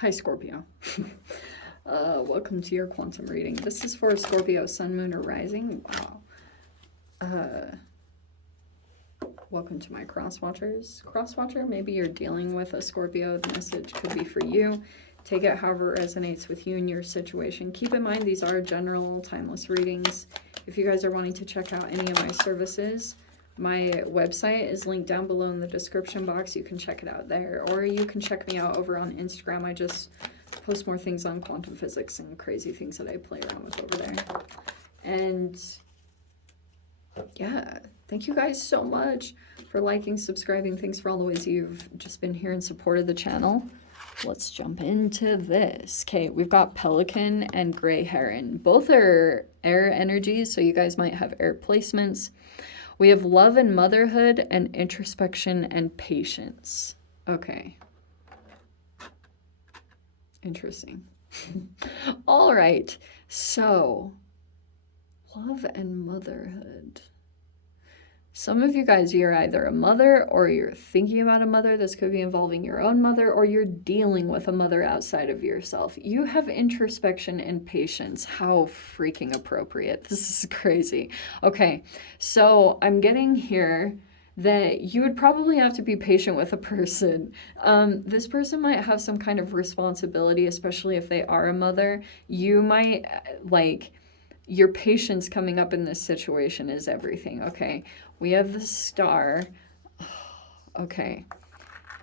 Hi, Scorpio. Welcome to your quantum reading. This is for Scorpio, Sun, Moon, or Rising. Wow. Welcome to my cross-watchers. Cross-watcher, maybe you're dealing with a Scorpio. The message could be for you. Take it however it resonates with you and your situation. Keep in mind, these are general, timeless readings. If you guys are wanting to check out any of my services, my website is linked down below in the description box. You can check it out there, or you can check me out over on Instagram. I just post more things on quantum physics and crazy things that I play around with over there. And yeah, thank you guys so much for liking, subscribing. Thanks for all the ways you've just been here and supported the channel. Let's jump into this. Okay, we've got Pelican and Gray Heron. Both are air energies, so you guys might have air placements. We have love and motherhood and introspection and patience. Okay. Interesting. All right. So, love and motherhood. Some of you guys, you're either a mother or you're thinking about a mother. This could be involving your own mother, or you're dealing with a mother outside of yourself. You have introspection and patience. How freaking appropriate. This is crazy. Okay, so I'm getting here that you would probably have to be patient with a person. This person might have some kind of responsibility, especially if they are a mother. You might, like, your patience coming up in this situation is everything, okay? We have the Star. Okay.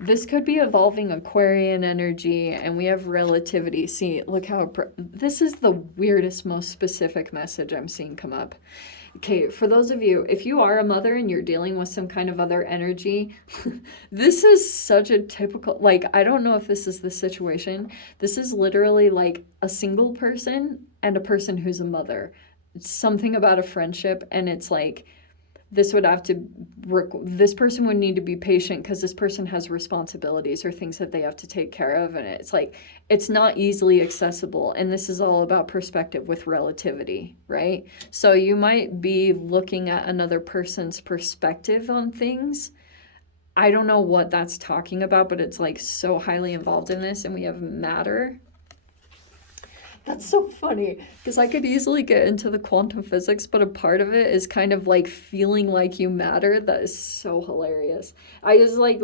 This could be evolving Aquarian energy, and we have relativity. See, look how... This is the weirdest, most specific message I'm seeing come up. Okay, for those of you, if you are a mother and you're dealing with some kind of other energy, this is such a typical... Like, I don't know if this is the situation. This is literally like a single person and a person who's a mother. It's something about a friendship, and it's like... This person would need to be patient because this person has responsibilities or things that they have to take care of. And it's like, it's not easily accessible. And this is all about perspective with relativity, right? So you might be looking at another person's perspective on things. I don't know what that's talking about, but it's like so highly involved in this. And we have matter. That's so funny, because I could easily get into the quantum physics, but a part of it is kind of like feeling like you matter. That is so hilarious. I was like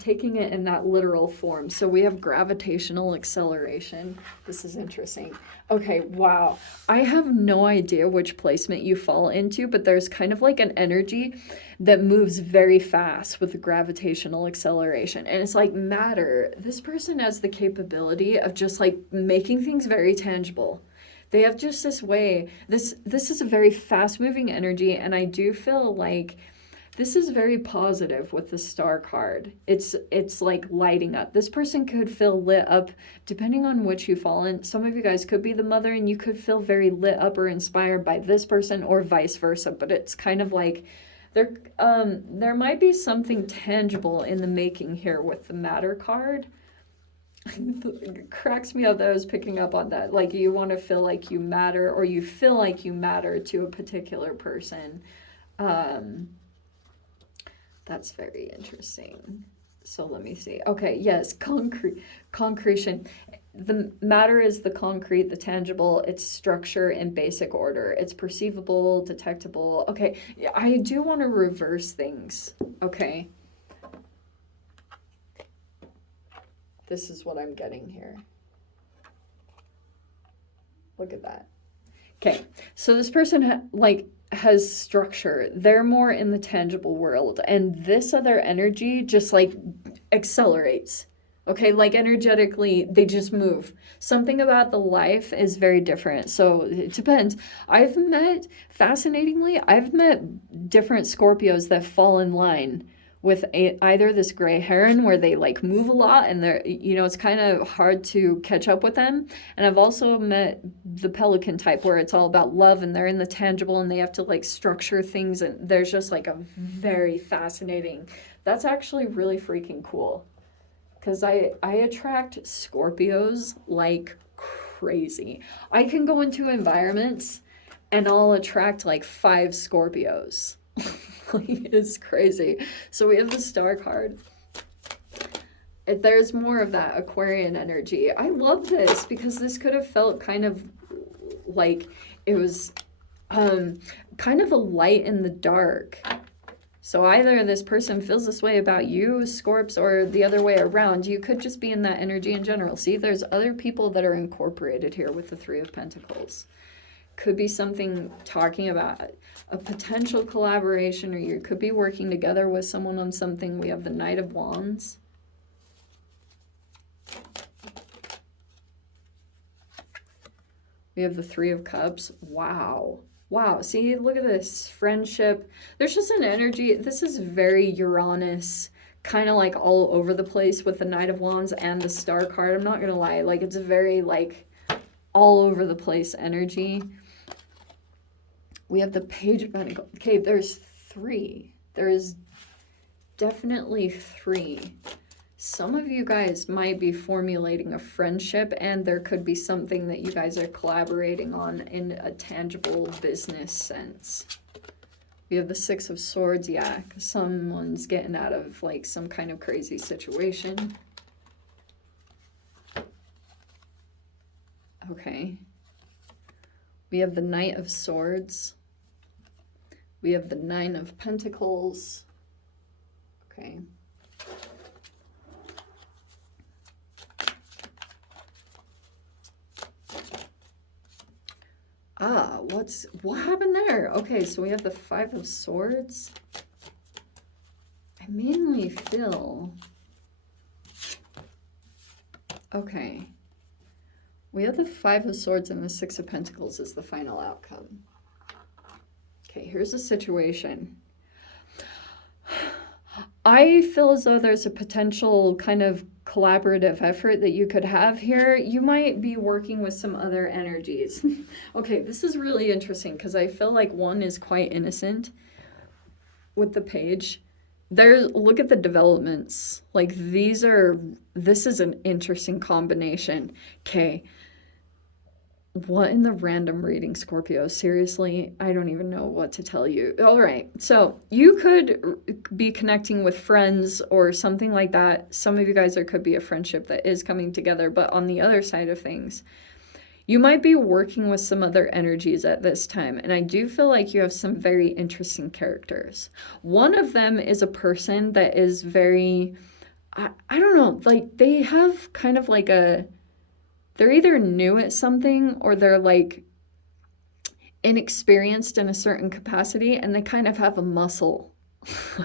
taking it in that literal form. So we have gravitational acceleration. This is interesting. Okay, wow. I have no idea which placement you fall into, but there's kind of like an energy that moves very fast with the gravitational acceleration. And it's like matter. This person has the capability of just like making things very tangible. They have just this way. This is a very fast moving energy, and I do feel like this is very positive with the Star card. It's like lighting up. This person could feel lit up depending on which you fall in. Some of you guys could be the mother and you could feel very lit up or inspired by this person, or vice versa. But it's kind of like there might be something tangible in the making here with the matter card. It cracks me up that I was picking up on that. Like, you want to feel like you matter, or you feel like you matter to a particular person. That's very interesting. So let me see. Okay, yes, concretion. The matter is the concrete, the tangible. It's structure and basic order. It's perceivable, detectable. Okay, I do want to reverse things. Okay. This is what I'm getting here. Look at that. Okay, so this person has structure. They're more in the tangible world, and this other energy just like accelerates. Okay, like energetically, they just move. Something about the life is very different. So it depends. Fascinatingly, I've met different Scorpios that fall in line with either this Gray Heron, where they like move a lot and they're, it's kind of hard to catch up with them. And I've also met the Pelican type, where it's all about love and they're in the tangible and they have to like structure things. And there's just like a very fascinating, that's actually really freaking cool. Because I attract Scorpios like crazy. I can go into environments and I'll attract like 5 Scorpios. It's crazy. So we have the Star card. There's more of that Aquarian energy. I love this because this could have felt kind of like it was kind of a light in the dark. So either this person feels this way about you, Scorps, or the other way around. You could just be in that energy in general. See, there's other people that are incorporated here with the Three of Pentacles. Could be something talking about a potential collaboration, or you could be working together with someone on something. We have the Knight of Wands. We have the Three of Cups. Wow. Wow. See, look at this. Friendship. There's just an energy. This is very Uranus, kind of like all over the place with the Knight of Wands and the Star card. I'm not going to lie. Like, it's a very, like, all over the place energy. We have the Page of Pentacles. Okay, there's three. There's definitely three. Some of you guys might be formulating a friendship, and there could be something that you guys are collaborating on in a tangible business sense. We have the Six of Swords, yeah, because someone's getting out of like some kind of crazy situation. Okay. We have the Knight of Swords. We have the Nine of Pentacles. Okay. What happened there? Okay, so we have the Five of Swords. I mainly feel... Okay. We have the Five of Swords and the Six of Pentacles as the final outcome. Okay, here's the situation. I feel as though there's a potential kind of collaborative effort that you could have here. You might be working with some other energies. Okay, this is really interesting because I feel like one is quite innocent with the Page. Look at the developments. Like this is an interesting combination. Okay. What in the random reading, Scorpio? Seriously, I don't even know what to tell you. All right, so you could be connecting with friends or something like that. Some of you guys, there could be a friendship that is coming together, but on the other side of things, you might be working with some other energies at this time, and I do feel like you have some very interesting characters. One of them is a person that is very, I don't know, like they have kind of like they're either new at something or they're like inexperienced in a certain capacity, and they kind of have a muscle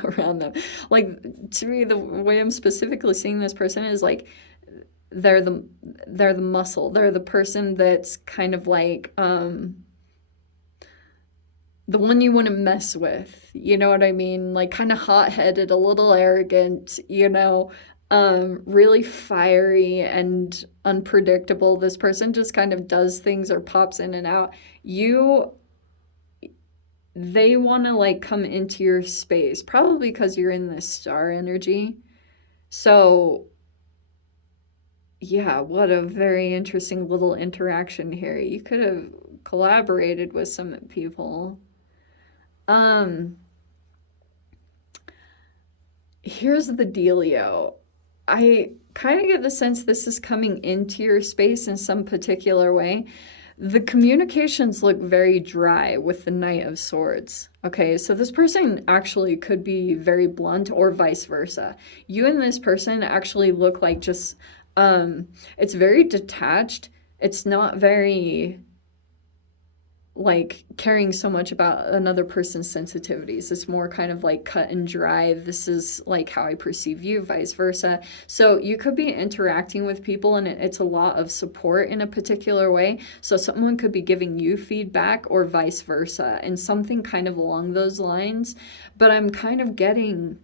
around them. Like, to me, the way I'm specifically seeing this person is like they're the muscle. They're the person that's kind of like the one you want to mess with. You know what I mean? Like kind of hot-headed, a little arrogant, you know, really fiery and unpredictable. This person just kind of does things or pops in and out. They want to like come into your space, probably because you're in this star energy. So yeah, what a very interesting little interaction here. You could have collaborated with some people. Here's the dealio. I kind of get the sense this is coming into your space in some particular way. The communications look very dry with the Knight of Swords. Okay, so this person actually could be very blunt or vice versa. You and this person actually look like just, it's very detached. It's not very like caring so much about another person's sensitivities. It's more kind of like cut and dry. This is like how I perceive you, vice versa. So you could be interacting with people and it's a lot of support in a particular way. So someone could be giving you feedback or vice versa, and something kind of along those lines. But I'm kind of getting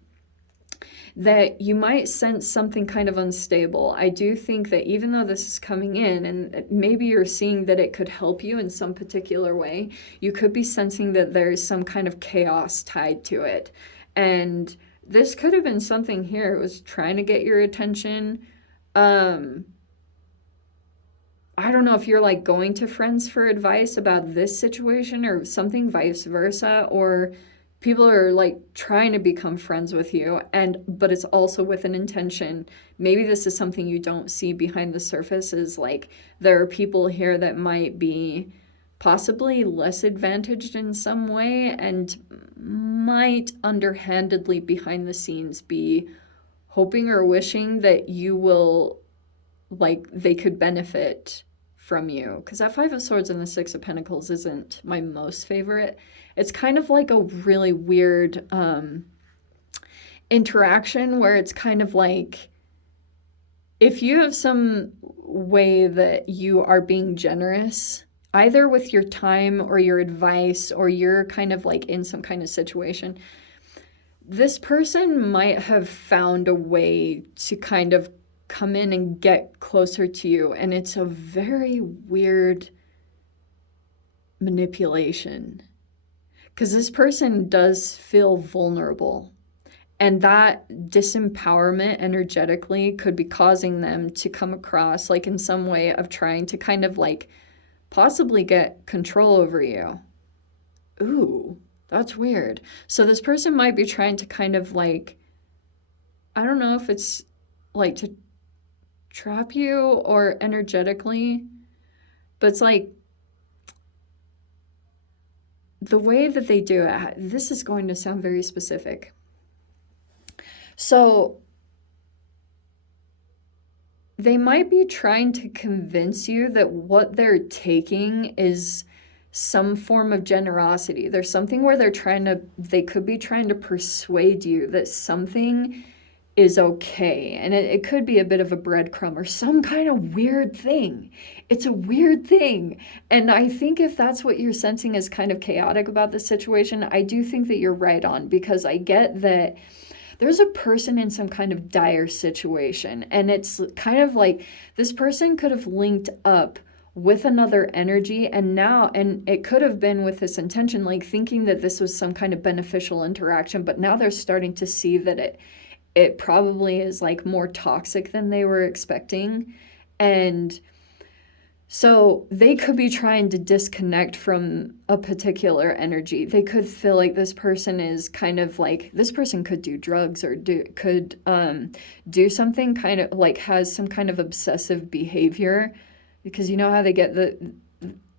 that you might sense something kind of unstable. I do think that even though this is coming in and maybe you're seeing that it could help you in some particular way, you could be sensing that there's some kind of chaos tied to it. And this could have been something here. It was trying to get your attention. I don't know if you're like going to friends for advice about this situation or something, vice versa, or people are like trying to become friends with you, but it's also with an intention. Maybe this is something you don't see behind the surface, is like there are people here that might be possibly less advantaged in some way and might underhandedly behind the scenes be hoping or wishing that you will, like, they could benefit from you. Because that Five of Swords and the Six of Pentacles isn't my most favorite. It's kind of like a really weird interaction where it's kind of like, if you have some way that you are being generous, either with your time or your advice, or you're kind of like in some kind of situation, this person might have found a way to kind of come in and get closer to you. And it's a very weird manipulation, because this person does feel vulnerable. And that disempowerment energetically could be causing them to come across like in some way of trying to kind of like possibly get control over you. Ooh, that's weird. So this person might be trying to kind of like, I don't know if it's like to trap you or energetically, but it's like the way that they do it, this is going to sound very specific. So they might be trying to convince you that what they're taking is some form of generosity. There's something where they could be trying to persuade you that something is okay. And it could be a bit of a breadcrumb or some kind of weird thing. It's a weird thing. And I think if that's what you're sensing is kind of chaotic about the situation, I do think that you're right on, because I get that there's a person in some kind of dire situation, and it's kind of like this person could have linked up with another energy, and it could have been with this intention, like thinking that this was some kind of beneficial interaction, but now they're starting to see that it probably is like more toxic than they were expecting. And so they could be trying to disconnect from a particular energy. They could feel like this person is kind of like, this person could do drugs or could do something kind of like, has some kind of obsessive behavior, because you know how they get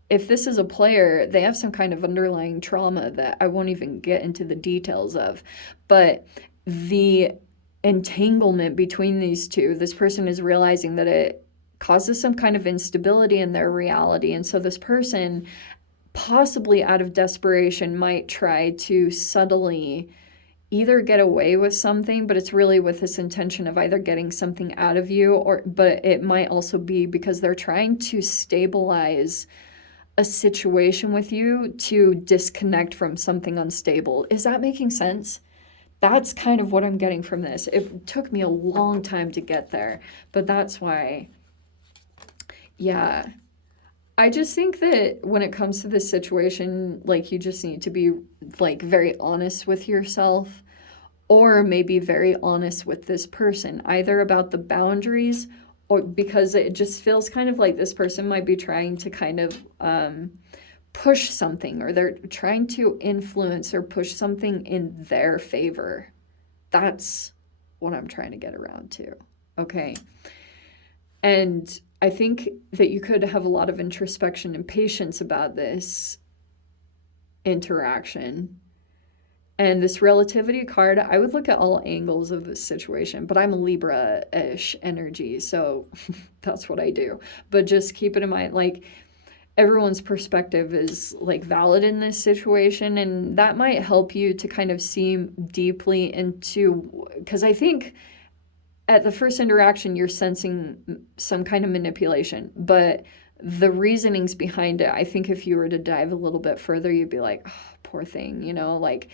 if this is a player, they have some kind of underlying trauma that I won't even get into the details of. But the entanglement between these two, this person is realizing that it causes some kind of instability in their reality. And so this person, possibly out of desperation, might try to subtly either get away with something, but it's really with this intention of either getting something out of you, but it might also be because they're trying to stabilize a situation with you to disconnect from something unstable. Is that making sense? That's kind of what I'm getting from this. It took me a long time to get there, but that's why. Yeah. I just think that when it comes to this situation, like, you just need to be like very honest with yourself, or maybe very honest with this person, either about the boundaries, or because it just feels kind of like this person might be trying to kind of push something, or they're trying to influence or push something in their favor. That's what I'm trying to get around to. Okay. And I think that you could have a lot of introspection and patience about this interaction. And this relativity card, I would look at all angles of this situation, but I'm a Libra-ish energy, so that's what I do. But just keep it in mind, like, everyone's perspective is like valid in this situation, and that might help you to kind of see deeply into, because I think at the first interaction, you're sensing some kind of manipulation, but the reasonings behind it, I think if you were to dive a little bit further, you'd be like, oh, poor thing, like,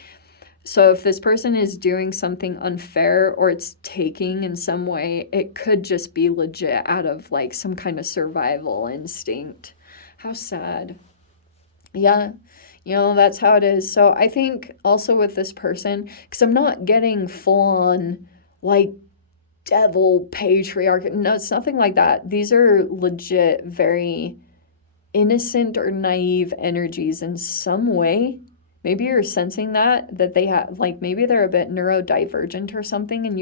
so if this person is doing something unfair or it's taking in some way, it could just be legit out of like some kind of survival instinct. How sad. Yeah, that's how it is. So I think also with this person, because I'm not getting full on like devil patriarch. No, it's nothing like that. These are legit very innocent or naive energies in some way. Maybe you're sensing that they have, like, maybe they're a bit neurodivergent or something, and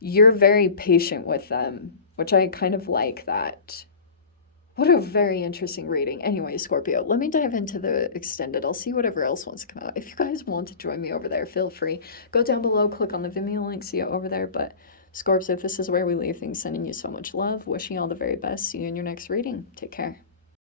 you're very patient with them, which I kind of like that. What a very interesting reading. Anyway, Scorpio, let me dive into the extended. I'll see whatever else wants to come out. If you guys want to join me over there, feel free. Go down below, click on the Vimeo link, see it over there. But Scorps, if this is where we leave things, sending you so much love, wishing you all the very best. See you in your next reading. Take care.